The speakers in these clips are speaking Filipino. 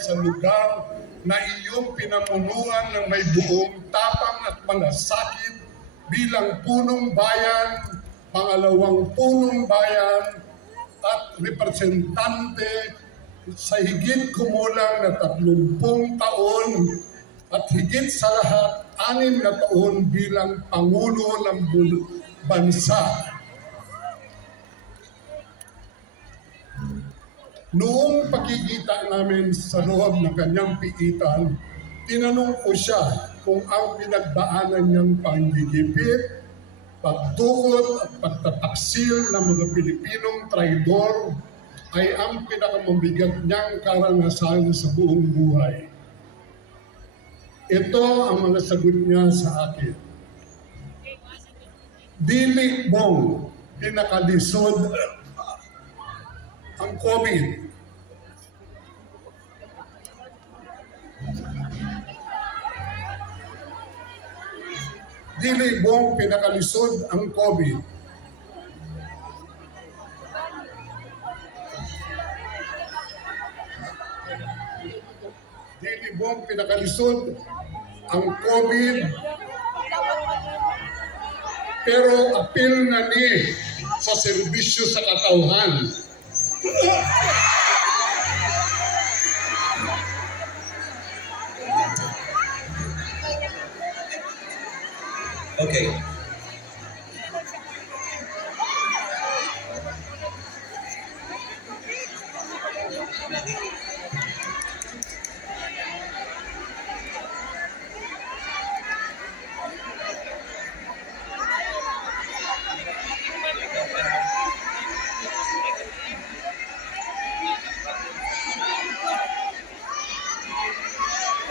sa lugar na iyong pinamunuan ng may buong tapang at malasakit bilang punong bayan, pangalawang punong bayan at representante sa higit kumulang na 30 taon at higit sa lahat 6 na taon bilang Pangulo ng bansa. Noong pagkikita namin sa loob ng kanyang piitan, tinanong ko siya kung ang pinagdaanan niyang panggigipit, pagtukot at pagtataksil ng mga Pilipinong traidor ay ang pinakamabigat niyang karanasan sa buong buhay. Ito ang mga sagot niya sa akin. Dili mong pinakalisod ang COVID. Dili mong pinakalisod ang COVID. Dili mong pinakalisod ang COVID. Pero apil na ni sa serbisyo sa katawhan. Okay.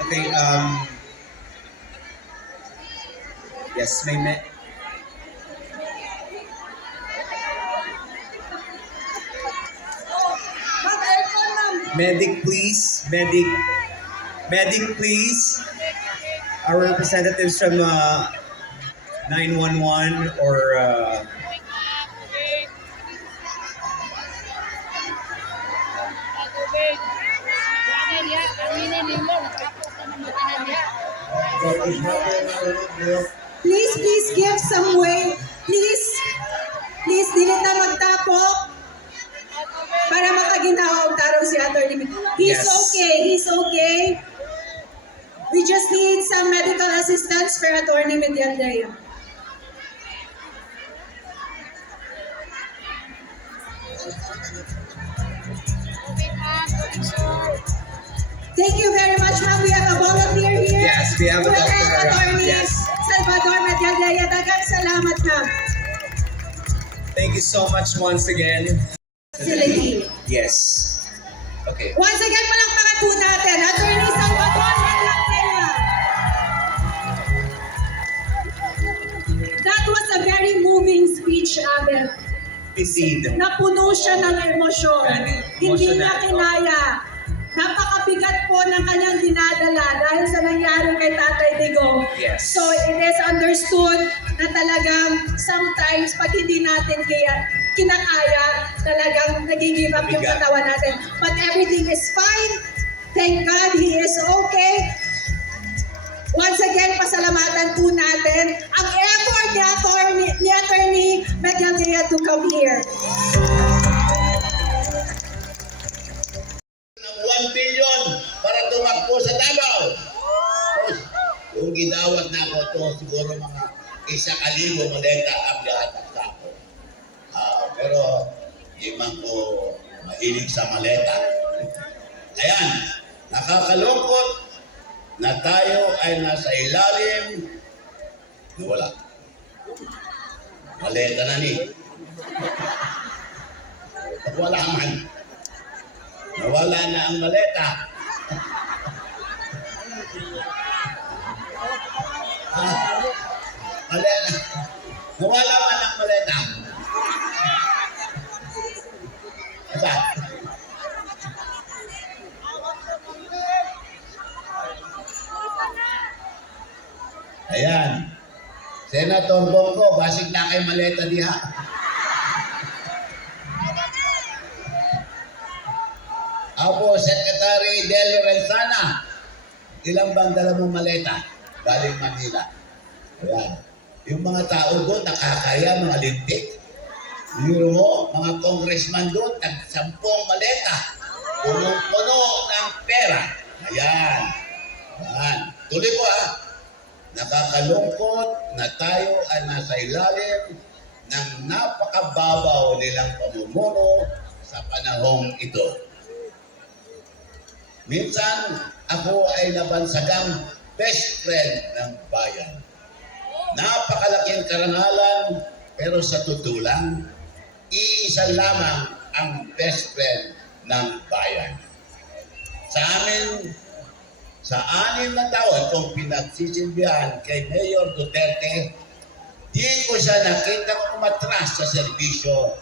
Okay, yes, may medic, please. Medic, please. Our representatives from 911 or Please give some way. Please, dili ta magtapok para makaginawa og tarong si Atty. He's okay. We just need some medical assistance for Atty. Medialdea. Thank you very much, ma'am. We have a volunteer here. Yes, we have a doctor around. Atty. Yes. Salvador Medialdea. Daghang salamat, ma'am. Thank you so much once again. Facility. Yes. Okay. Once again, palakpakan po natin, Atty. Salvador Medialdea. That was a very moving speech, Abel. Indeed. Napuno siya ng emosyon. Hindi niya Emotional. kinaya. Napakabigat po ng kanyang dinadala dahil sa nangyari kay Tatay Digong. Yes. So it is understood na talagang sometimes pag hindi natin kinakaya, talagang nag-give up yung Bigat. katawan natin. But everything is fine. Thank God he is okay. Once again, pasalamatan po natin ang effort ni Atty. Medialdea to come here. 1 billion para tumakbo sa Davao. Kung gidawat na ako to, siguro mga 1,000 maleta ang gahatak na ako. Pero hindi man ko mahilig sa maleta. Ayan, nakakalungkot na tayo ay nasa ilalim na wala. Maleta na ni. Wala man. Nawala na ang maleta. Maleta. Nawala man ang maleta. Asa? Ayan. Senator Bongo, basig na kay maleta diha. Apo, Secretary Del ilang bang dala mong maleta? Galing Manila. Ayan. Yung mga tao doon, nakakaya, mga lintik. Yung mga congressman doon, tag-10 maleta. Punong-puno ng pera. Ayan. Ayan. Tuloy ko nakakalungkot na tayo ay nasa ilalim ng napakababaw nilang pamumuno sa panahong ito. Minsan, ako ay nabansagang best friend ng bayan. Napakalaking karangalan, pero sa totoo lang, iisa lamang ang best friend ng bayan. Sa amin, sa 6 na taon kong pinagsisilbihan kay Mayor Duterte, di ko siya nakitang umatras sa serbisyo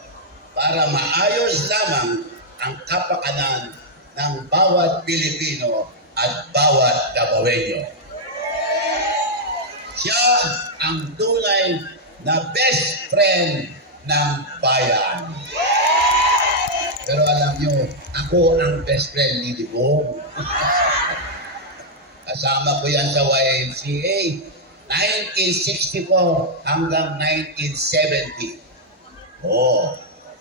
para maayos lamang ang kapakanan ng bawat Pilipino at bawat Dabawenyo. Siya ang tunay na best friend ng bayan. Pero alam nyo, ako ang best friend ni Digong. Kasama ko yan sa YMCA, 1964 hanggang 1970.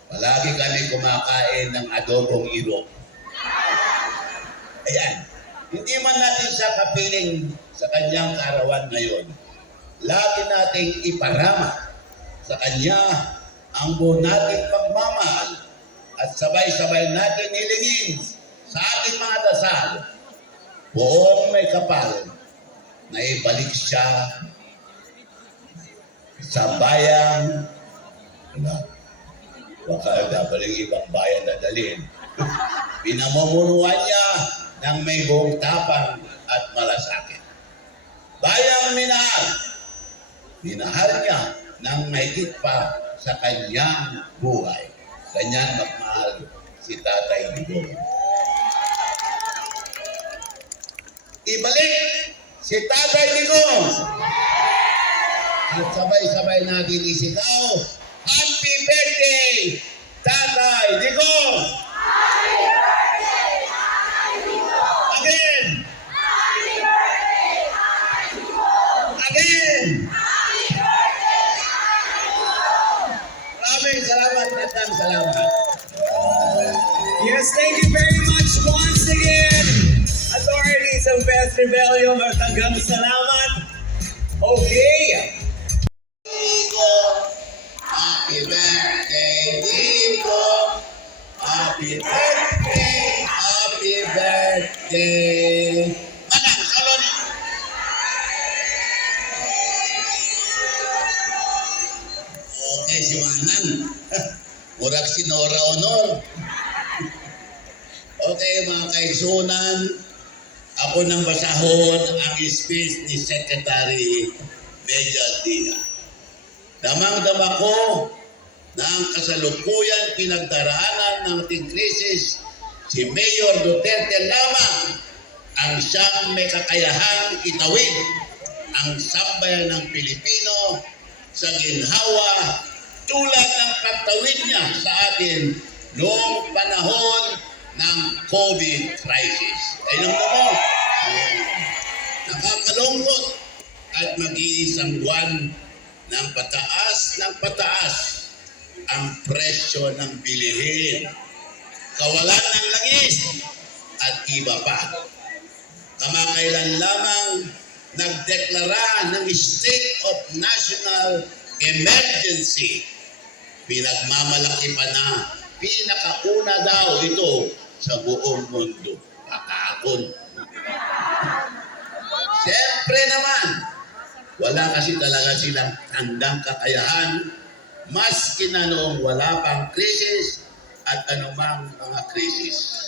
Palagi kami kumakain ng adobong iro. Ayan, hindi man natin siya kapiling sa kanyang kaarawan ngayon. Lagi nating iparama sa kanya ang buo nating pagmamahal at sabay-sabay natin hilingin sa ating mga dasal buong may kapal na ibalik siya sa bayan. Baka dapat ibang bayan na dalhin. Pinamumunuan niya ng may buong tapang at malasakit. Bayang minahal. Minahal niya ng mahigit pa sa kanyang buhay. Kanyang magmahal si Tatay Digong. Ibalik si Tatay Digong. At sabay-sabay natin isigaw, Happy Birthday, Tatay Digong! Happy birthday, Tatay Digong! Again! Happy birthday, Tatay Digong! Again! Happy birthday, Tatay Digong! Maraming salamat at ang salamat. Yes, thank you very much once again. Authorities of Best Rebellion, magandang salamat. Okay. Digong, happy birthday, Digong. Happy birthday, happy birthday. Manang, salon. Okay, si Manang. Murag si Nora Honor. Okay, mga kaigsunan, ako nang basahon ang speech ni Secretary Major Dia. Damang-dama ko na ang kasalukuyan pinagdaraanan ng ating krisis, si Mayor Duterte lamang ang siyang may kakayahang itawid ang sambayan ng Pilipino sa ginhawa tulad ng pagtawid niya sa atin noong panahon ng COVID crisis. Ay nang mo, nakakalungkot at mag-iisang buwan ng pataas ang presyo ng bilihin, kawalan ng langis at iba pa. Kamakailan lamang nagdeklara ng state of national emergency. Pinagmamalaki pa na pinakauna daw ito sa buong mundo. Kakakon. Siyempre naman, wala kasi talaga silang handang kakayahan maski na noong wala pang krisis at anumang mga krisis.